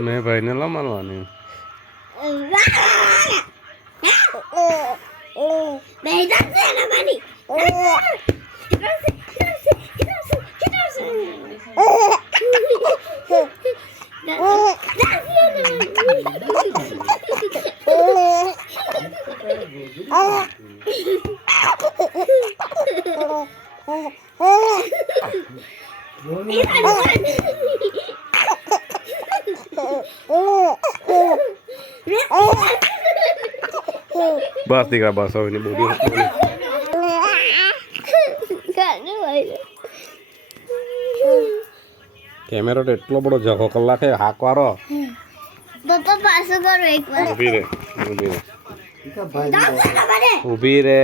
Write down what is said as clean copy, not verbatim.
મેં ભાઈને લા મારવાની બસ દીકરા બસ હવે ની બોડી કેમેરો તો એટલો બધો જગો કલાકે હાકવારો તો પાછું કરો એકવાર ઊભી રે ઊભી રે